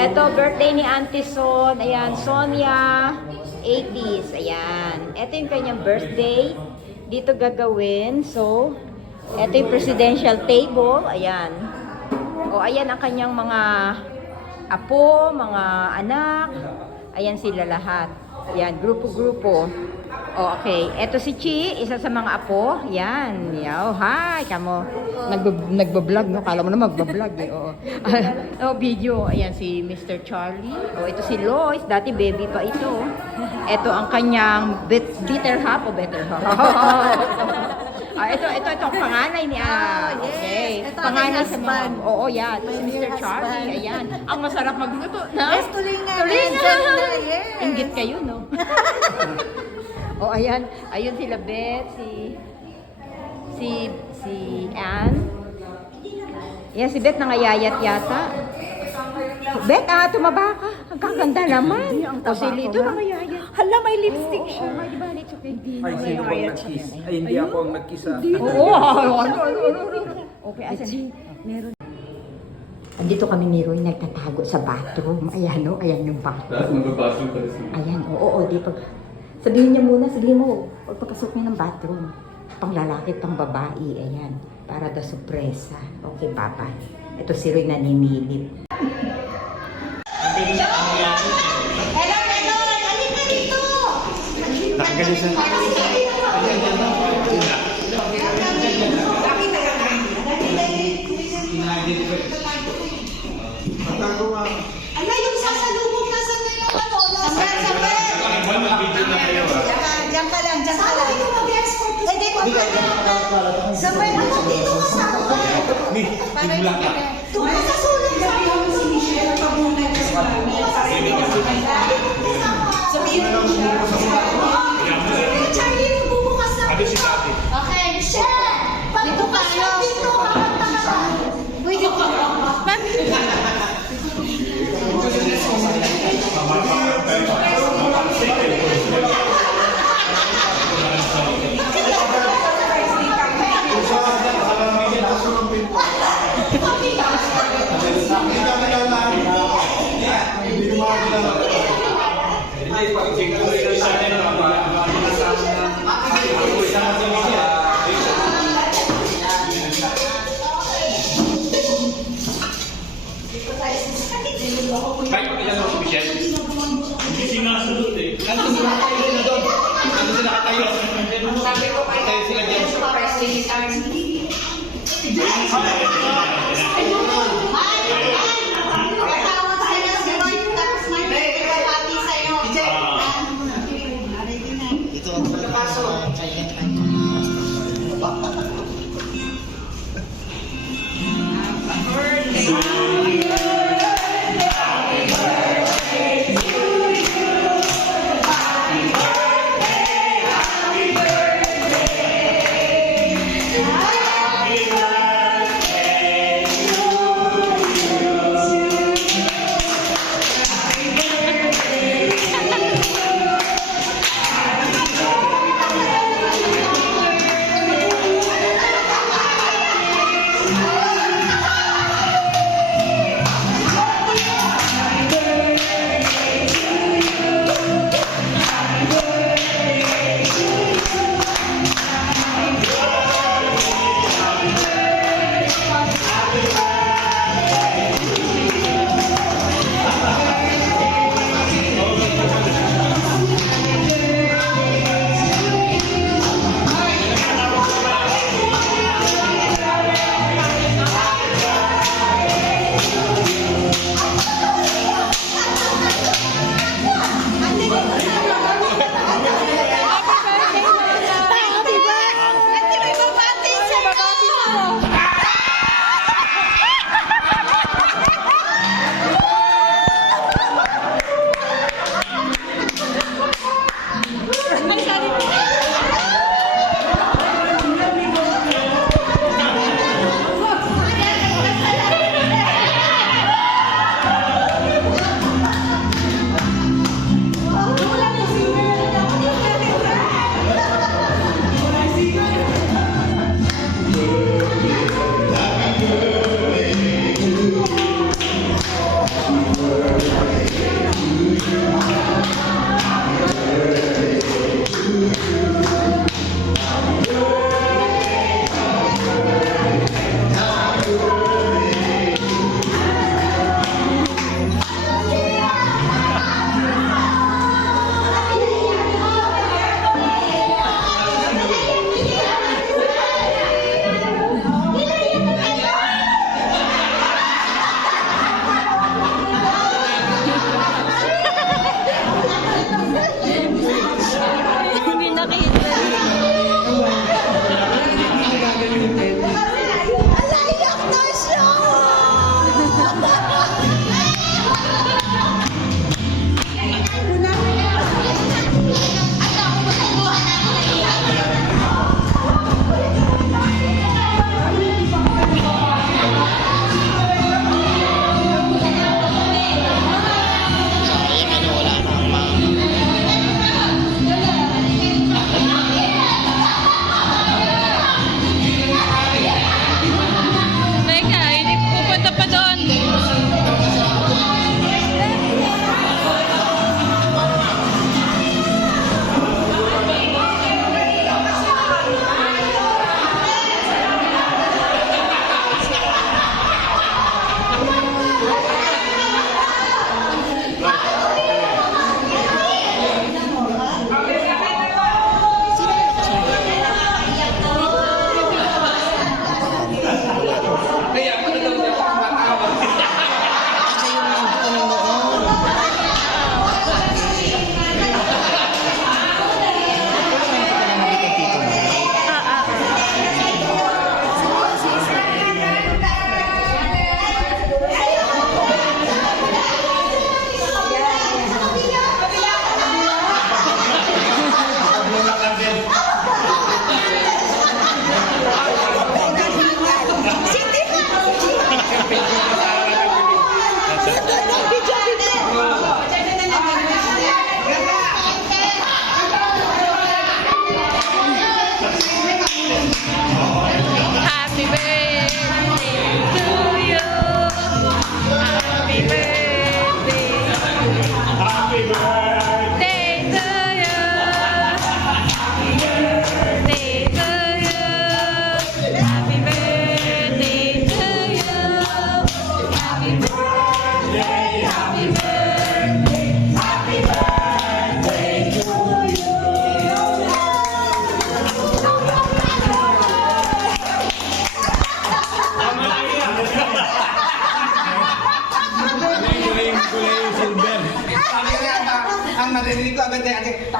Eto, birthday ni Auntie Son. Ayan, Sonia, 80s. Ayan. Eto yung kanyang birthday. Dito gagawin. So, eto yung presidential table. Ayan. O, ayan ang kanyang mga apo, mga anak. Ayan sila lahat. Ayan, grupo-grupo. O, okay. Eto si Chi, isa sa mga apo. Ayan. Oh, hi, kamo. Nagbablog, no? Kala mo na magbablog, eh. Oo. Oh, video. Ayan, si Mr. Charlie. O, ito si Lois. Dati baby pa ito. Ito ang kanyang bitter half o better half. Ito ang panganay ni okay. Ito panganay sa mga, husband. oo, yan. Si Mr. Charlie, ayan. Ang masarap magluto, na? Yes, tulingan. Tulingan! Yes. Inggit kayo, no? Oh, ayan. Ayun sila Beth, si Ann. Yan, si Beth nangayayat yata. Beth, tumaba ka. Ang kaganda naman. O, si Lito nangayayat. Hala, may lipstick siya. Di ba, it's okay. Ay, sino bang nag-kiss? Ay, hindi ako ang nag-kiss. Oo, ano. Okay, asan? Meron. Andito kami ni Roy nagtatago sa bathroom. Ayan, no? Ayan yung bathroom. Tapos mag-bathroom pala siya. Ayan, oo, di pag... Sabihin niya muna, sabihin mo, pagpapasok niya ng bathroom. Pang lalaki, pang babae, ayan. Para da sorpresa. Okay, Papa. Ito si Roy naninilip. Hello, Ganon! Halika dito! Nakagalis na. Ano yung sasalubog na sa ngayon? Sabar! Diyan ka lang. Sabi ko mag-export. Hindi ko Sabar, ano dito ka sa ako? Para yung Tuwa sa sulat sa ako. Si Michelle, pabungan ka sa sabihin mo siya. Charlie, magbubukas na. Okay, Michelle! Pagbukas na dito, kakanta ka ba? Pwede ko. Kahit pag ilan ako, Michelle? Hindi sinasunod eh. Ano sila katayo? Sabi ko kayo, Tayo sila dyan. Katawag sila si Roy, tapos may pati sa'yo. Ito ang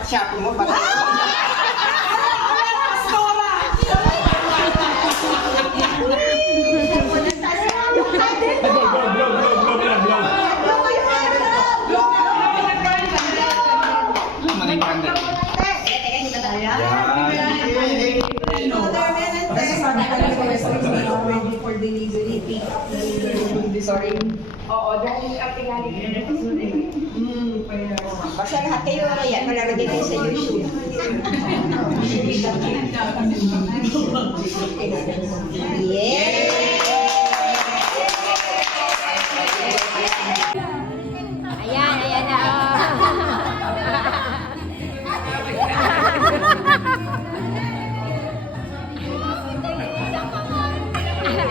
kaksyapo mo. Baka... Ready for delivery, pick up delivery. Sorry. Oo, dahil ate galing na kasunod. Basta lahat kayo kaya malalagay kayo sa YouTube. Ayan, ayan na.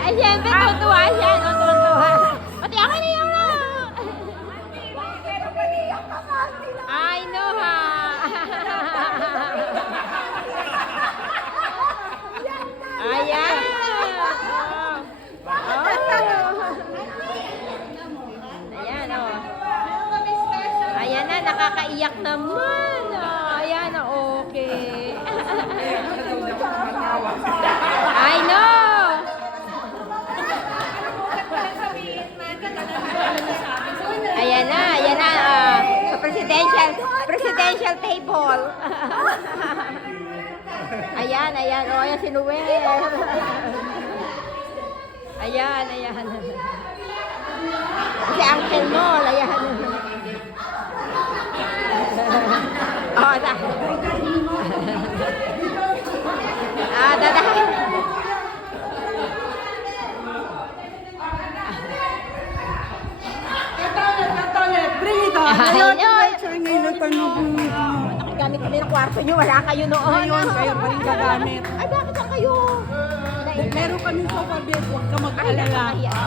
Ay, siyempre, tutuwa siya. Tutuwa. Pati ako niya na. I know, ha. Ayan. Oh. Ayan, oh. Ayan na, nakakaiyak naman. Oh, ayan na, okay. I know. Ayan na, ayan na. Sa presidential table. Ayan, ayan. O, ayan si Noel. Ayan, ayan. Si Uncle Noel, ayan. Oh, dadahan. Bring it on. Ayun. Ngayon ang tanong ko. Nakigamit kami ng kwarto nyo. Wala kayo noon. Ngayon, kayo pa rin gagamit. Ay, bakit ang kayo? Meron kami sofa bed, huwag ka mag-alala. Ayan.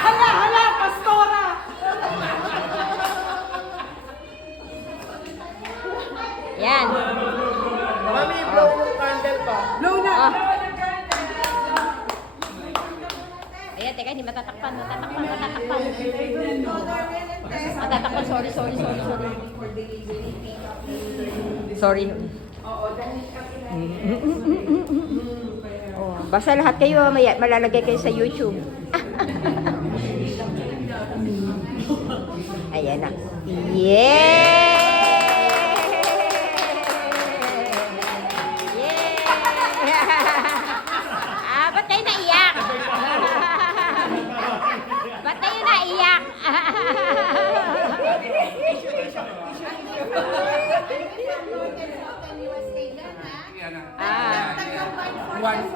Hala, hala, pastora! Yan. Mami, blow yung candle pa. Blow na! Oh. Ayan, teka, hindi matatakpan. Matatakpan. Matatakpan, sorry. Sorry. Oh, basta lahat kayo malalagay kayo sa YouTube. Ayan na. Yeah! Ba't kayo naiyak? Ba't kayo naiyak?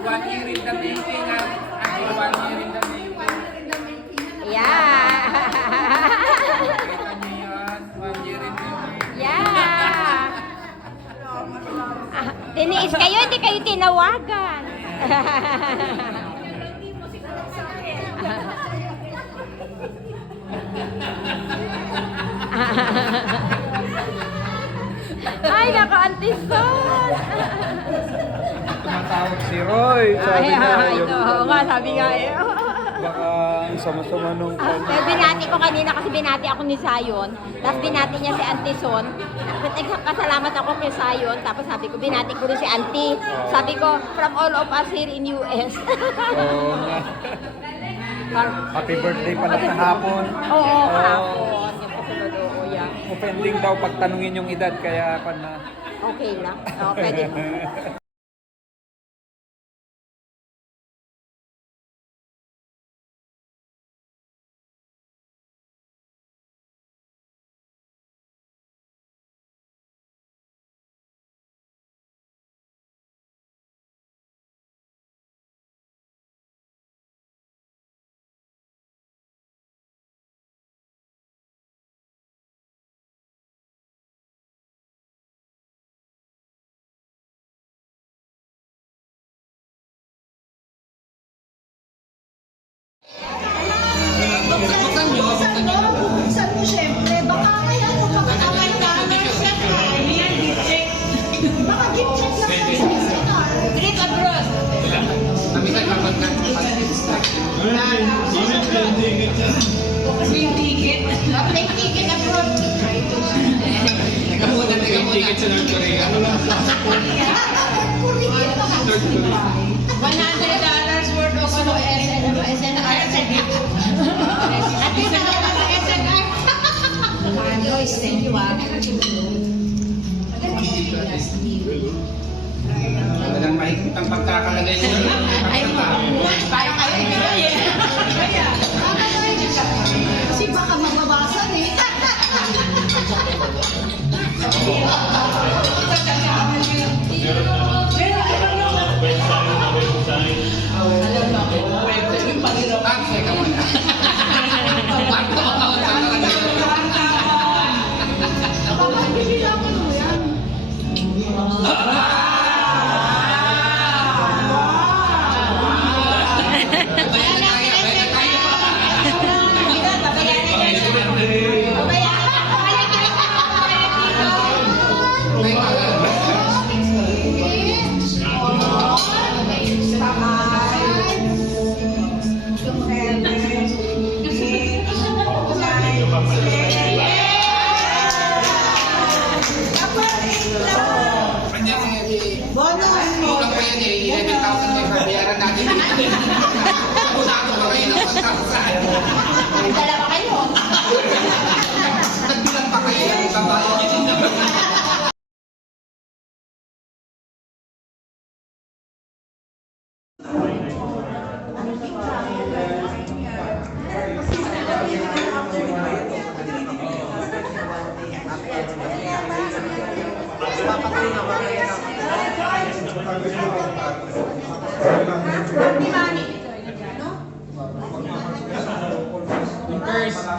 One year in the making, actually 1 year in the making. Yeah. Kita niyo yan, 1 year in the making. Yeah. Tiniis kayo, hindi kayo tinawagan. Ay, nako, Auntie Sol. Tumatawag si Roy. Sabi Ay, niya, ito. Oo nga, sabi nga eh. baka ang sama-sama nung Pero binati ko kanina kasi binati ako ni Sayon. Tapos binati niya si Auntie Son. Nagpasalamat ako kay Sayon. Tapos sabi ko, binati ko rin si Auntie. Sabi ko, from all of us here in US. Oo nga. Happy birthday pala kahapon. Oo, kahapon. Yung kasunod, oo, yeah. Offending daw pagtanungin yung edad, kaya pa na. Okay lang. Oo, pwede. ano, bubuksan mo syempre. Baka kaya kung makakawal ka, check ka. Yan, gift check. Baka gift check lang sa seminar. Drink abroad. Kami sa kapag Free ticket. Plane ticket abroad. Teka muna. Ticket sa North Korea. $100 worth of ano, SNR. At yun na lang sa SNR. Lois, thank you ah. Walang mahigit ang pagkakalagay nyo. Para kayo ibigay eh. Kasi baka mababasan eh. Ah, teka muna. Bakit ako tawag ka talaga? Baka bibilangan mo yan. Bayan na tayo, bayan na tayo. Kulang pa yan eh, 11,000 may babayaran natin. Abusado pa kayo ng 1,000. Dalawa kayo. Nagbilang pa kayo ng babayan nyo din naman.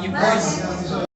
Yung first